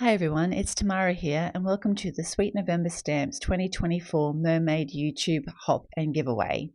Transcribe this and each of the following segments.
Hi everyone, it's Tamara here and welcome to the Sweet November Stamps 2024 Mermaid YouTube Hop and Giveaway.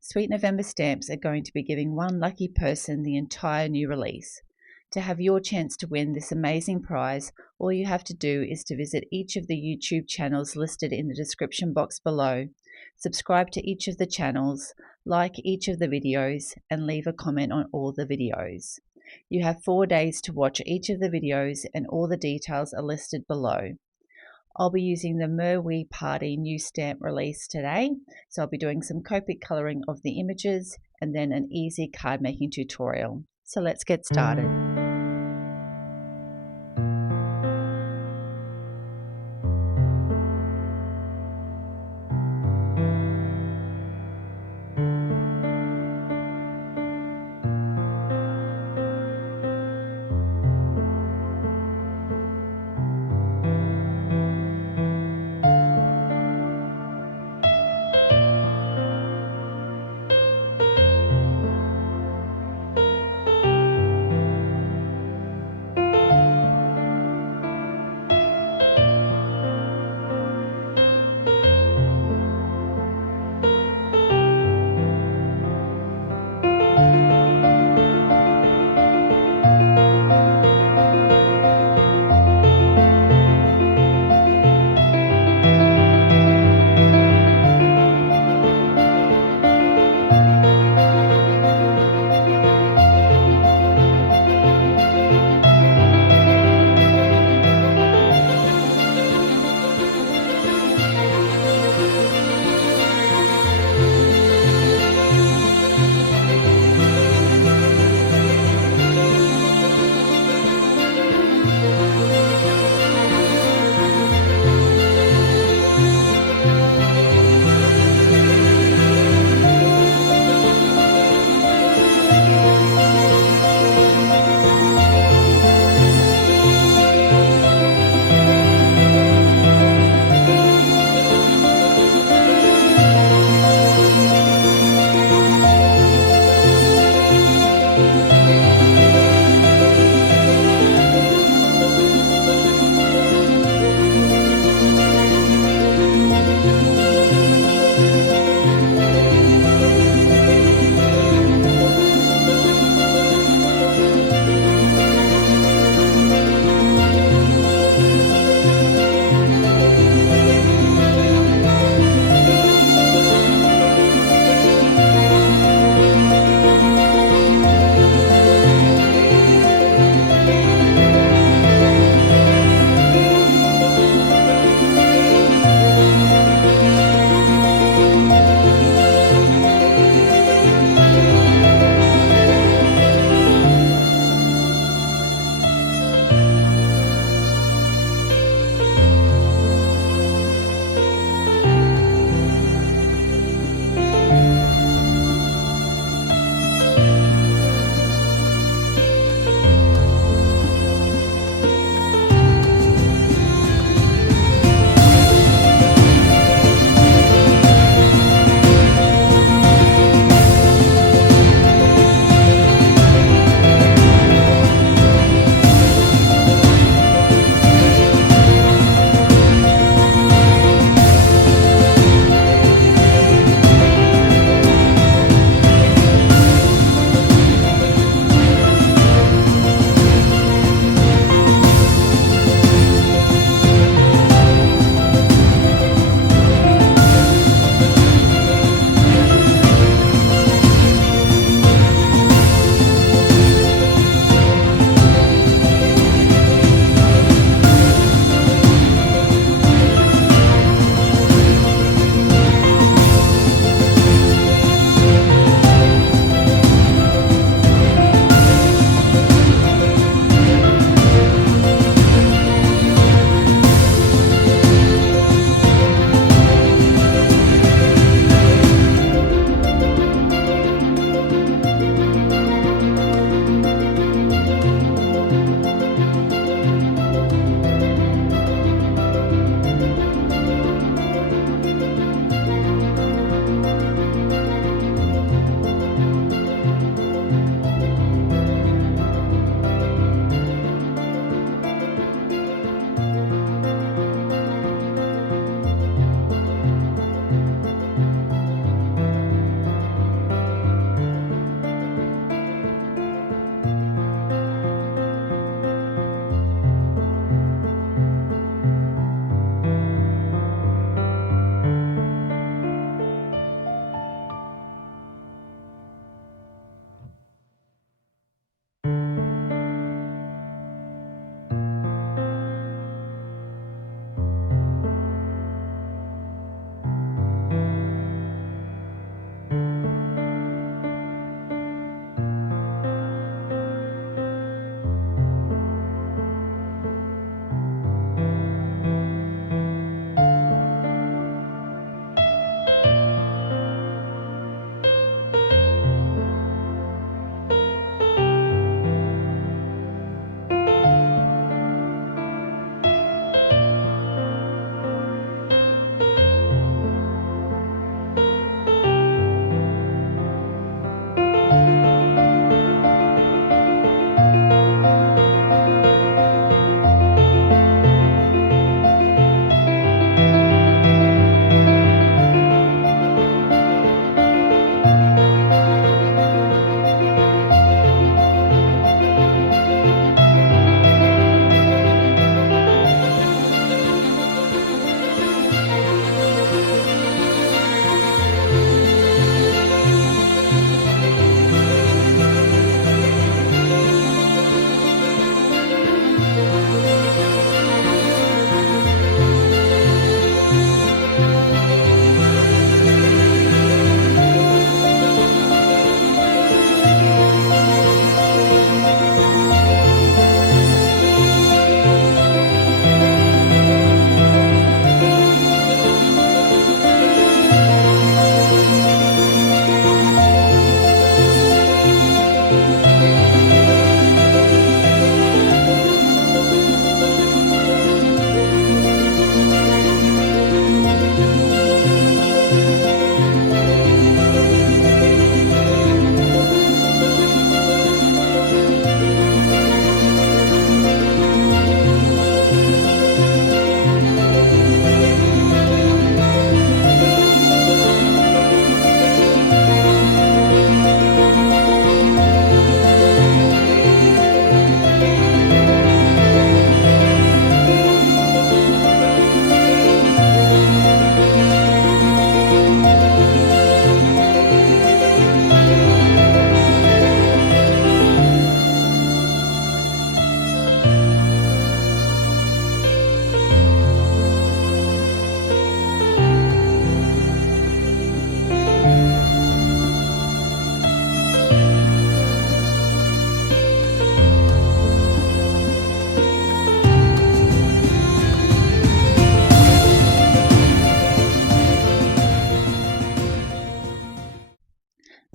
Sweet November Stamps are going to be giving one lucky person the entire new release. To have your chance to win this amazing prize, all you have to do is to visit each of the YouTube channels listed in the description box below, subscribe to each of the channels, like each of the videos, and leave a comment on all the videos. You have 4 days to watch each of the videos and all the details are listed below. I'll be using the Merwee Party new stamp release today, so I'll be doing some COPIC colouring of the images and then an easy card making tutorial. So let's get started.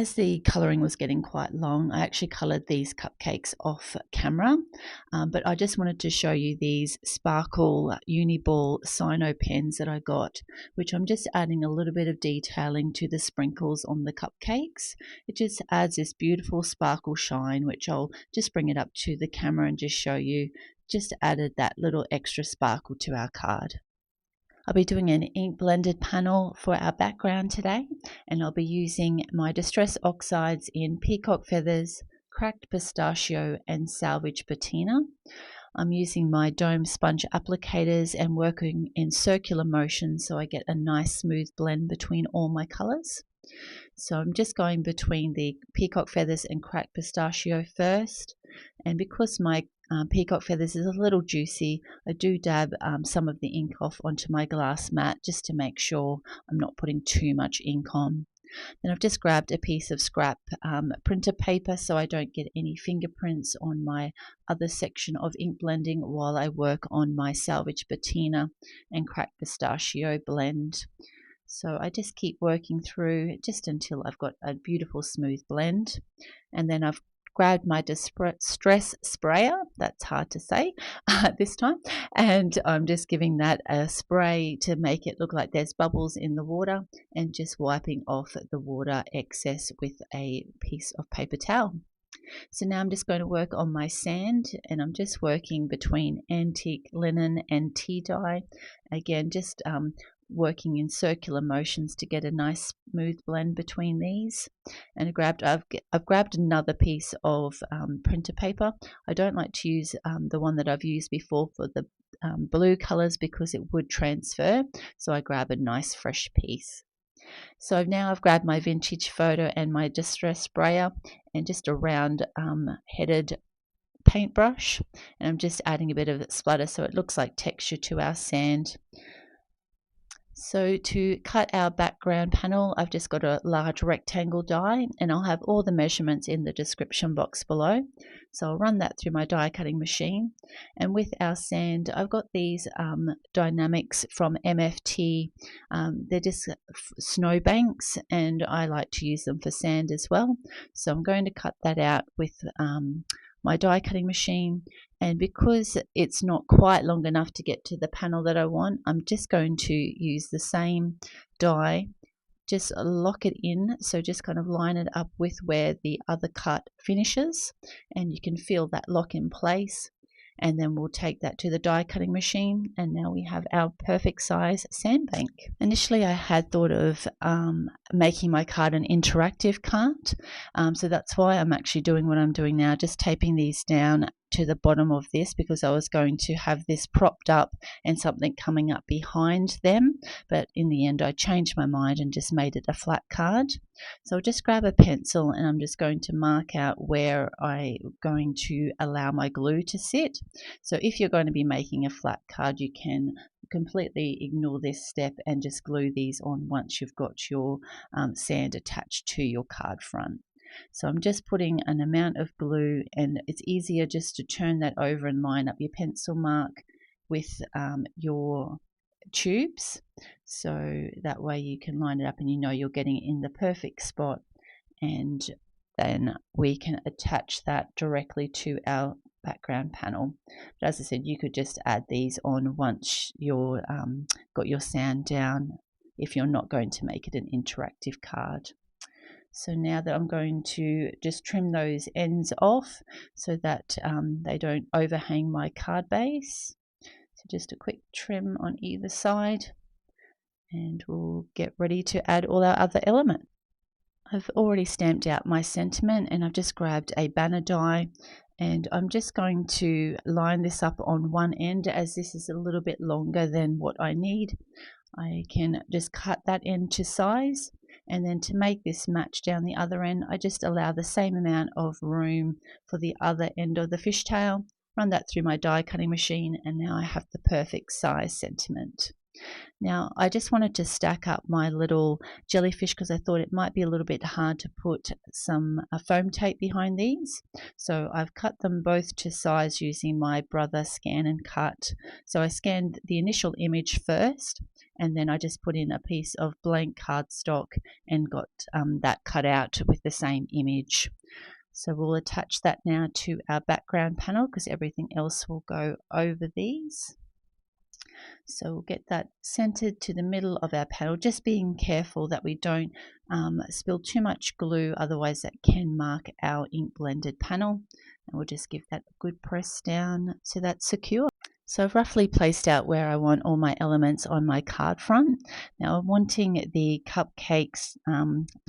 As the colouring was getting quite long, I actually coloured these cupcakes off camera, but I just wanted to show you these sparkle Uniball Sino pens that I got, which I'm just adding a little bit of detailing to the sprinkles on the cupcakes. It just adds this beautiful sparkle shine, which I'll just bring it up to the camera and just show you, just added that little extra sparkle to our card. I'll be doing an ink blended panel for our background today, and I'll be using my Distress Oxides in Peacock Feathers, Cracked Pistachio and Salvage Patina. I'm using my dome sponge applicators and working in circular motion so I get a nice smooth blend between all my colours. So I'm just going between the Peacock Feathers and Cracked Pistachio first, and because my Peacock Feathers is a little juicy, I do dab some of the ink off onto my glass mat just to make sure I'm not putting too much ink on. Then I've just grabbed a piece of scrap printer paper so I don't get any fingerprints on my other section of ink blending while I work on my Salvage Patina and Cracked Pistachio blend. So I just keep working through just until I've got a beautiful smooth blend, and then I've grabbed my distress sprayer, that's hard to say this time, and I'm just giving that a spray to make it look like there's bubbles in the water, and just wiping off the water excess with a piece of paper towel. So now I'm just going to work on my sand, and I'm just working between antique linen and tea dye, again just working in circular motions to get a nice smooth blend between these. And I've grabbed another piece of printer paper. I don't like to use the one that I've used before for the blue colors because it would transfer, so I grab a nice fresh piece. So now I've grabbed my vintage photo and my distress sprayer and just a round headed paintbrush, and I'm just adding a bit of splatter so it looks like texture to our sand. So to cut our background panel, I've just got a large rectangle die, and I'll have all the measurements in the description box below. So I'll run that through my die cutting machine. And with our sand, I've got these Dynamics from MFT. They're just snowbanks, and I like to use them for sand as well. So I'm going to cut that out with my die cutting machine, and because it's not quite long enough to get to the panel that I want, I'm just going to use the same die, just lock it in, so just kind of line it up with where the other cut finishes, and you can feel that lock in place. And then we'll take that to the die cutting machine, and now we have our perfect size sandbank. Initially I had thought of making my card an interactive card, so that's why I'm actually doing what I'm doing now, just taping these down to the bottom of this, because I was going to have this propped up and something coming up behind them, but in the end I changed my mind and just made it a flat card. So I'll just grab a pencil and I'm just going to mark out where I'm going to allow my glue to sit. So if you're going to be making a flat card, you can completely ignore this step and just glue these on once you've got your sand attached to your card front. So I'm just putting an amount of glue, and it's easier just to turn that over and line up your pencil mark with your tubes, so that way you can line it up and you know you're getting it in the perfect spot, and then we can attach that directly to our background panel. But as I said, you could just add these on once you're got your sand down if you're not going to make it an interactive card. So now that I'm going to just trim those ends off so that they don't overhang my card base. So just a quick trim on either side, and we'll get ready to add all our other elements. I've already stamped out my sentiment, and I've just grabbed a banner die, and I'm just going to line this up on one end, as this is a little bit longer than what I need. I can just cut that end to size, and then to make this match down the other end, I just allow the same amount of room for the other end of the fishtail, run that through my die cutting machine, and now I have the perfect size sentiment. Now, I just wanted to stack up my little jellyfish because I thought it might be a little bit hard to put some foam tape behind these. So I've cut them both to size using my Brother Scan and Cut. So I scanned the initial image first, and then I just put in a piece of blank cardstock and got that cut out with the same image. So we'll attach that now to our background panel because everything else will go over these. So we'll get that centered to the middle of our panel, just being careful that we don't spill too much glue, otherwise that can mark our ink blended panel. And we'll just give that a good press down so that's secure. So I've roughly placed out where I want all my elements on my card front. Now I'm wanting the cupcakes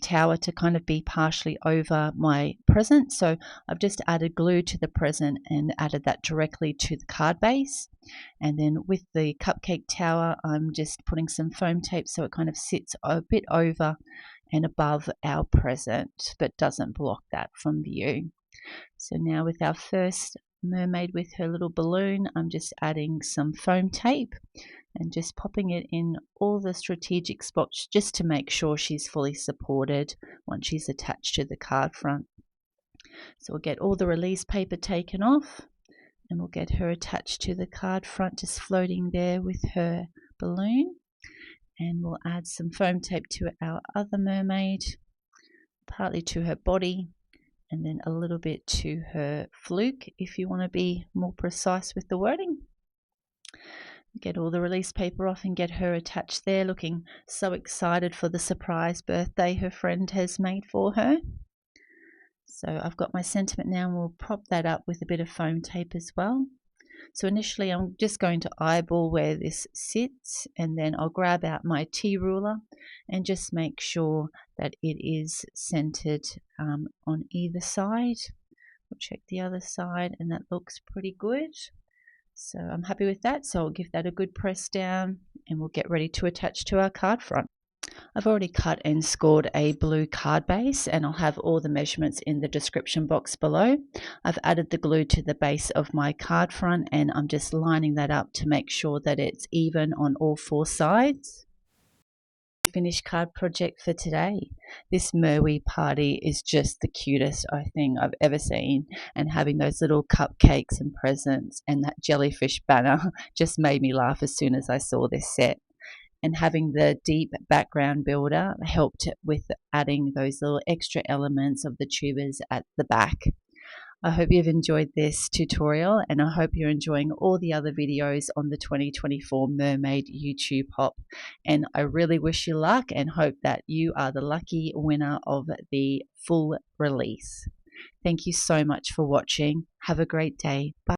tower to kind of be partially over my present. So I've just added glue to the present and added that directly to the card base. And then with the cupcake tower, I'm just putting some foam tape so it kind of sits a bit over and above our present, but doesn't block that from view. So now with our first mermaid with her little balloon, I'm just adding some foam tape and just popping it in all the strategic spots just to make sure she's fully supported once she's attached to the card front. So we'll get all the release paper taken off and we'll get her attached to the card front, just floating there with her balloon. And we'll add some foam tape to our other mermaid, partly to her body, and then a little bit to her fluke if you want to be more precise with the wording. Get all the release paper off and get her attached there, looking so excited for the surprise birthday her friend has made for her. So I've got my sentiment now, and we'll prop that up with a bit of foam tape as well. So initially I'm just going to eyeball where this sits, and then I'll grab out my T-ruler and just make sure that it is centered on either side. We'll check the other side and that looks pretty good. So I'm happy with that, so I'll give that a good press down and we'll get ready to attach to our card front. I've already cut and scored a blue card base, and I'll have all the measurements in the description box below. I've added the glue to the base of my card front, and I'm just lining that up to make sure that it's even on all four sides. Finished card project for today. This Merwee party is just the cutest thing I've ever seen, and having those little cupcakes and presents and that jellyfish banner just made me laugh as soon as I saw this set. And having the deep background builder helped with adding those little extra elements of the tubers at the back. I hope you've enjoyed this tutorial, and I hope you're enjoying all the other videos on the 2024 Mermaid YouTube Hop. And I really wish you luck and hope that you are the lucky winner of the full release. Thank you so much for watching. Have a great day. Bye.